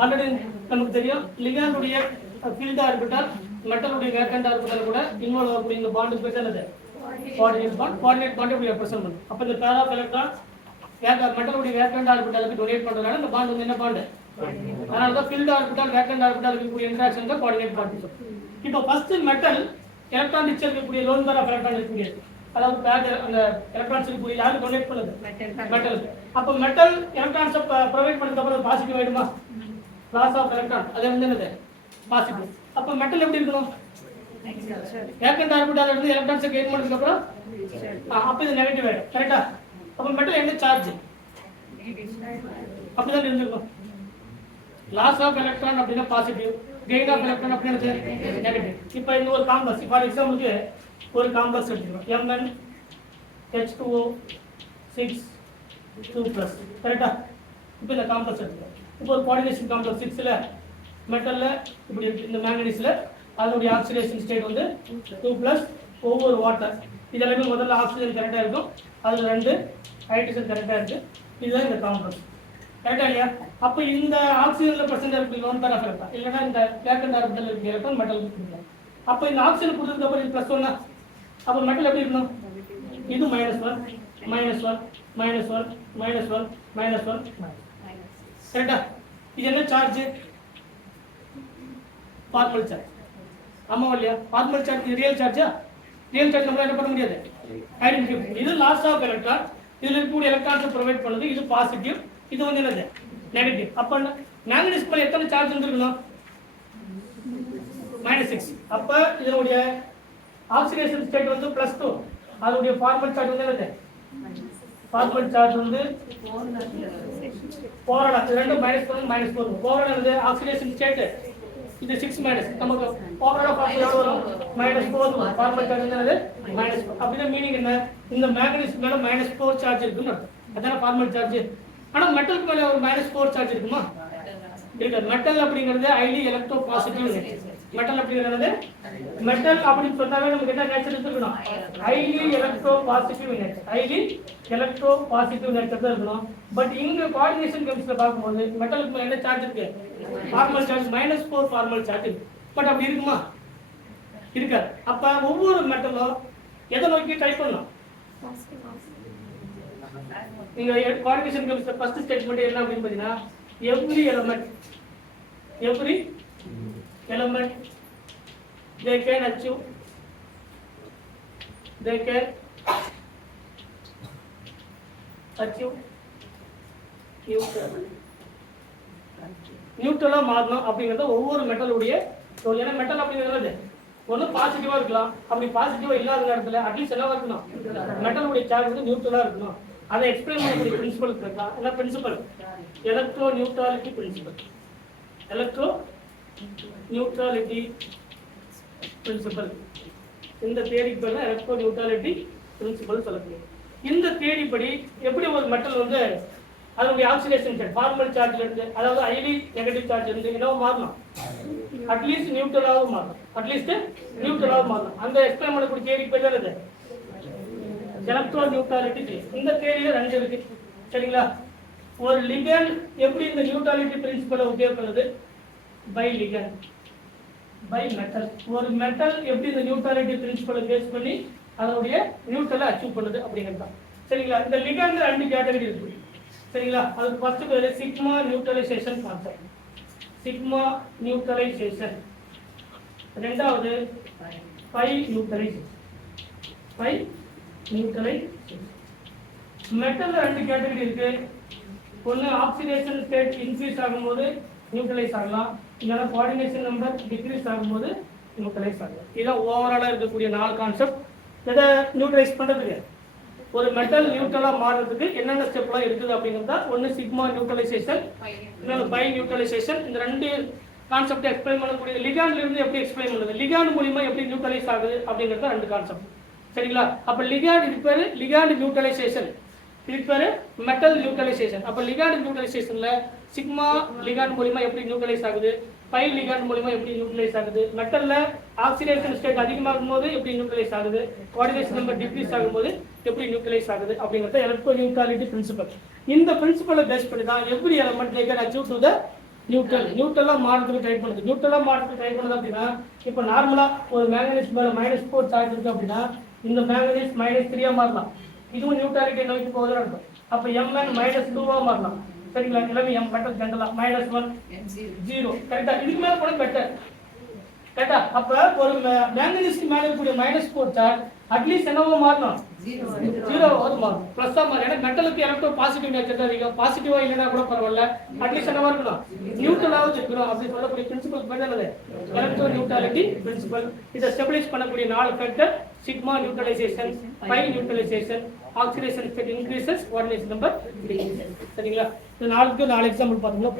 Already நமக்கு தெரியும் லிகாண்டுடைய ஃபீல்டா இருக்கட்டும் மெட்டலுடைய வேக்கண்டா இருக்கட்டும் கூட இன்வால்வ் ஆகக்கூடிய இந்த பாண்டு பேர் என்னது கோஆர்டினேட் பாண்ட் இப்படி ரெப்ரசென்ட் பண்ணும். அப்போ இந்த பேர் ஆஃப் எலக்ட்ரான் மெட்டலுடைய வேக்கண்ட் ஆர்பிட்டாலுக்கு டொனேட் பண்றதுனால இந்த பாண்ட் வந்து என்ன பாண்டு, அதனால தான் ஃபீல்ட் ஆர்பிட்டால் வேக்கண்ட் ஆர்பிட்டால் இருக்கக்கூடிய இன்டராக்ஷன் தான் கோஆர்டினேட் பாண்ட். இப்போ ஃபர்ஸ்ட் மெட்டல் எலக்ட்ரான் ரிச் இருக்கக்கூடிய லோன் பேர் ஆஃப் எலக்ட்ரான் இருக்கக்கூடிய அதாவது பேர் அந்த எலக்ட்ரான்ஸ் இருக்கக்கூடிய யாருக்கு டொனேட் பண்ணுது மெட்டல். அப்போ மெட்டல் எலக்ட்ரான்ஸை ப்ரொவைட் பண்ணதுக்கு அப்புறம் பாசிட்டிவ் ஆயிடுமா, லாஸ் ஆஃப் எலக்ட்ரான் அது வந்து என்னது பாசிட்டிவ். அப்போ மெட்டல் எப்படி இருக்கணும், வேக்கண்ட் ஆர்பிட்டால் இருந்து எலக்ட்ரான்ஸை கெயின் பண்ணதுக்கு அப்புறம் அப்போ இது நெகட்டிவ் ஆயிடும் கரெக்டா. அப்போ மெட்டல் என்ன சார்ஜ் அப்படிதான் இருந்திருக்கும். லாஸ் ஆஃப் எலக்ட்ரான் அப்படின்னா பாசிட்டிவ், கெயின் ஆஃப் எலக்ட்ரான் அப்படின்னா நெகட்டிவ். இப்போ இந்த ஒரு காம்ப்ளெக்ஸ் ஃபார் எக்ஸாம்பிளுக்கு ஒரு காம்ப்ளெக்ஸ் எடுத்துக்கிறோம் Mn H2O 6 2+ கரெக்டா. இப்போ இந்த காம்ப்ளெக்ஸ் எடுத்துக்கிறோம். இப்போ ஒரு கோஆர்டினேஷன் காம்ப்ளெக்ஸ் 6ல மெட்டல்ல இப்படி இருக்கு. இந்த மேங்கனீஸ்ல அதனுடைய ஆக்சிடேஷன் ஸ்டேட் வந்து 2+ ஒவ்வொரு வாட்டர். இதெல்லாமே முதல்ல ஆக்சிஜன் கரெக்டாக இருக்கும், அதில் 2 ஹைட்ரஜன் கரெக்டாக இருக்கு. இதுதான் இந்த காம்ப்ளெக்ஸ் கரெக்டா இல்லையா. அப்போ இந்த ஆக்சிஜன்ல பர்சன்ட் இருக்கு லோன் பேர் ஆஃப் எலக்ட்ரான், இல்லைன்னா இந்த வேக்கண்ட் ஆர்பிட்டல் இருக்க எலக்ட்ரான் மெட்டல் கொடுத்துருக்காங்க. அப்போ இந்த ஆக்சிஜன் கொடுத்ததுக்கு அப்புறம் இது +1. அப்போ மெட்டல் எப்படி இருக்கணும், இது -1 -1 -1 -1 -1 கரெக்டா. இது என்ன சார்ஜ், ஃபார்மல் சார்ஜ். ஆமா இல்லையா, ஃபார்மல் சார்ஜ் ரியல் சார்ஜா, ரியல் சார்ஜ் நம்ம என்ன பண்ண முடியாது ஐடென்டிஃபை. இது லாஸ் ஆஃப் எலக்ட்ரான், இதுல இருக்கக்கூடிய எலக்ட்ரான்ஸ் ப்ரொவைட் பண்ணுது, இது பாசிட்டிவ், இது வந்து என்னது நெகட்டிவ். அப்ப மேங்கனீஸ் மேல எத்தனை சார்ஜ் இருந்திருக்கணும், -6. அப்ப இதனுடைய ஆக்சிடேஷன் ஸ்டேட் வந்து +2, அதனுடைய ஃபார்மல் சார்ஜ் வந்து என்னது, ஃபார்மல் சார்ஜ் வந்து 4 ரெண்டு -1 -4. 4 என்னது ஆக்சிடேஷன் ஸ்டேட், இது 6 நமக்கு 4 எவ்வளவு வரும் -4. ஃபார்மல் சார்ஜ் என்னது -4. அப்படின்னா மீனிங் என்ன, இந்த மேங்கனீஸ் மேல -4 சார்ஜ் இருக்குன்னு அர்த்தம். அதான ஃபார்மல் சார்ஜ். ஆனா மெட்டலுக்கு மேல ஒரு -4 சார்ஜ் இருக்குமா, இருக்காது. மெட்டல் அப்படிங்கிறது highly electro positive net. Metal அப்படிங்கிறது மெட்டல் அப்படின்னு சொன்னாவே நமக்கு என்ன நேச்சர் இருக்கணும், highly electro positive net, highly electro positive net தான் இருக்கணும். பட் இங்க கோஆர்டினேஷன் கெமிஸ்ட்ரியில பார்க்கும்போது மெட்டலுக்கு மேல என்ன சார்ஜ் இருக்கு, ஃபார்மல் சார்ஜ் -4 ஃபார்மல் சார்ஜ் இருக்கு. பட் அப்படி இருக்குமா, இருக்காது. அப்ப ஒவ்வொரு மெட்டலும் எதை நோக்கி ட்ரை பண்ணலாம், நீங்க கோஆர்டினேஷன் கெமிஸ்ட்ரி ஃபர்ஸ்ட் ஸ்டேட்மெண்ட் என்ன அப்படின்னு பாத்தீங்கன்னா every element they can achieve நியூட்ரலா மாறணும் அப்படிங்கறது ஒவ்வொரு மெட்டலுடைய. ஏன்னா மெட்டல் அப்படிங்கிறது ஒன்று பாசிட்டிவா இருக்கலாம், அப்படி பாசிட்டிவா இல்லாத நேரத்தில் அட்லீஸ்ட் என்னவா இருக்கணும், மெட்டலுடைய சார்ஜ் வந்து நியூட்ரலா இருக்கணும். அதை எக்ஸ்பிளைன் பண்ணக்கூடிய பிரின்சிபல் இருக்கா, என்ன principle, electro neutrality principle. Electro neutrality principle, இந்த தியரிக்கு பேர் எலக்ட்ரோ நியூட்ரலிட்டி பிரின்சிபல் சொல்லக்கூடிய. இந்த தியரி படி எப்படி ஒரு மெட்டல் வந்து அதனுடைய ஆக்சிடேஷன் ஸ்டேட் ஃபார்மல் சார்ஜ்ல இருந்து, அதாவது ஹைலி நெகட்டிவ் சார்ஜ் இருந்து என்னவோ மாறணும், அட்லீஸ்ட் நியூட்ரலாகவும் மாறணும். அந்த எக்ஸ்பிளைன் பண்ணக்கூடிய தியரிக்கு பேர் என்னது, எலக்ட்ரோ நியூட்ரலிட்டி தியரி. இந்த தியரியில 2 இருக்கு சரிங்களா. ஒரு லிகண்ட் எப்படி இந்த நியூட்ரலிட்டி பிரின்சிபலை உபயோக பண்ணுது, பை லிகண்ட் பை மெட்டல். ஒரு மெட்டல் எப்படி இந்த நியூட்ரலிட்டி பிரின்சிபலை பேஸ் பண்ணி அதனுடைய நியூட்ரலை அச்சீவ் பண்ணுது அப்படிங்கிறது தான் சரிங்களா. இந்த லிகண்ட் 2 கேட்டகரி இருக்கு சரிங்களா. அதுக்கு ஃபர்ஸ்ட் பேரு sigma neutralisation concept, sigma neutralisation. ரெண்டாவது பை நியூட்ரலைசேஷன். மெட்டல்ல 2 கேட்டகரி இருக்கு. ஒன்று ஆக்சிடேஷன் ஸ்டேட் இன்க்ரீஸ் ஆகும்போது நியூட்ரலைஸ் ஆகலாம், இல்லைன்னா கோஆர்டினேஷன் நம்பர் டிக்ரீஸ் ஆகும்போது நியூட்ரலைஸ் ஆகலாம். இதான் ஓவராலாக இருக்கக்கூடிய 4 கான்செப்ட். எதை நியூட்ரலைஸ் பண்ணுறதுக்கு, ஒரு மெட்டல் நியூட்ரலாக மாறுறதுக்கு என்னென்ன ஸ்டெப்லாம் இருக்குது அப்படிங்கிறதா. ஒன்று சிக்மா நியூட்ரலைசேஷன், இன்னொன்று பை நியூட்ரலைசேஷன். இந்த 2 கான்செப்ட் எக்ஸ்பிளைன் பண்ணக்கூடிய லிகாண்ட்ல இருந்து எப்படி எக்ஸ்பிளைன் பண்ணுது, லிகாண்ட் மூலியமா எப்படி நியூட்ரலைஸ் ஆகுது அப்படிங்கிறது 2 கான்செப்ட் சரிங்களா. அப்போ லிகாண்ட் இது பேர் லிகாண்ட் நியூட்ரலைசேஷன், இது பேர் மெட்டல் நியூட்ரலைசேஷன். அப்போ லிகாண்ட் நியூட்ரலைசேஷன்ல சிக்மா லிகாண்ட் மூலமா எப்படி நியூட்ரலைஸ் ஆகுது, பை லிகாண்ட் மூலமா எப்படி நியூட்ரலைஸ் ஆகுது, மெட்டல்ல ஆக்சிடேஷன் ஸ்டேட் அதிகமாகும் போது எப்படி நியூட்ரலைஸ் ஆகுது, கோஆர்டினேஷன் நம்பர் டிக்ரீஸ் ஆகும்போது எப்படி நியூட்ரலைஸ் ஆகுது அப்படிங்கறது எலக்ட்ரோ நியூட்ரலிட்டி பிரின்சிபல். இந்த பிரின்சிபலை பேஸ் பண்ணி தான் every element they can achieve to the neutral. நியூட்ரலா மாறதுக்கு ட்ரை பண்ணுது. நியூட்ரலா மாறதுக்கு ட்ரை பண்ணுது அப்படின்னா இப்போ நார்மலா ஒரு மேங்கனீஸ் மேல -4 சார்ஜ் இருக்கு அப்படின்னா இந்த மேங்கனீஸ் -3 மாறலாம். இதுவும் நியூட்ரலிட்டி நோக்கி போகுதுன்னு அர்த்தம். அப்ப Mn -2 மாறலாம். சரிங்களா? எல்லாமே M மெட்டல் ஜெனரலா -1 0 கரெக்டா? இதுக்கு மேல கூட பெட்டர் கரெக்டா? அப்ப ஒரு மேங்கனீஸ்க்கு மேல இருக்கக்கூடிய -4 சார்ஜ் அட்லீஸ்ட் என்னவோ மாறணும், 0 மாறும், பிளஸ்ஸா மாறும். ஏன்னா மெட்டலுக்கு எலக்ட்ரோ பாசிட்டிவ் நேச்சர் தான் இருக்கு. பாசிட்டிவா இல்லைன்னா கூட பரவாயில்ல, அட்லீஸ்ட் என்னவா இருக்கணும், நியூட்ரலாவது இருக்கணும். அப்படி சொல்லக்கூடிய பிரின்சிபல் பேர் என்னது? Electro neutrality principle. இதை ஸ்டெபிலைஸ் பண்ணக்கூடிய 4 factor: sigma neutralisation, pi neutralisation, oxidation state increases, coordination number decreases. சரிங்களா? இந்த 4 எக்ஸாம்பிள் பாத்தீங்கன்னா